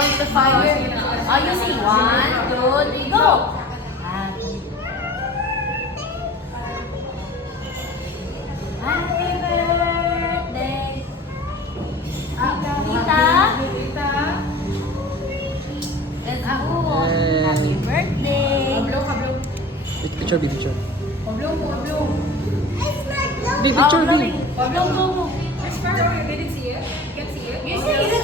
count to 5. Oh, you see 1, 2, 3, go! Happy birthday! Tita? Let's go! Happy birthday! Picture, picture. Pablo. Picture, Go, go, go. Which part are you? Did you see it? You can see it? You see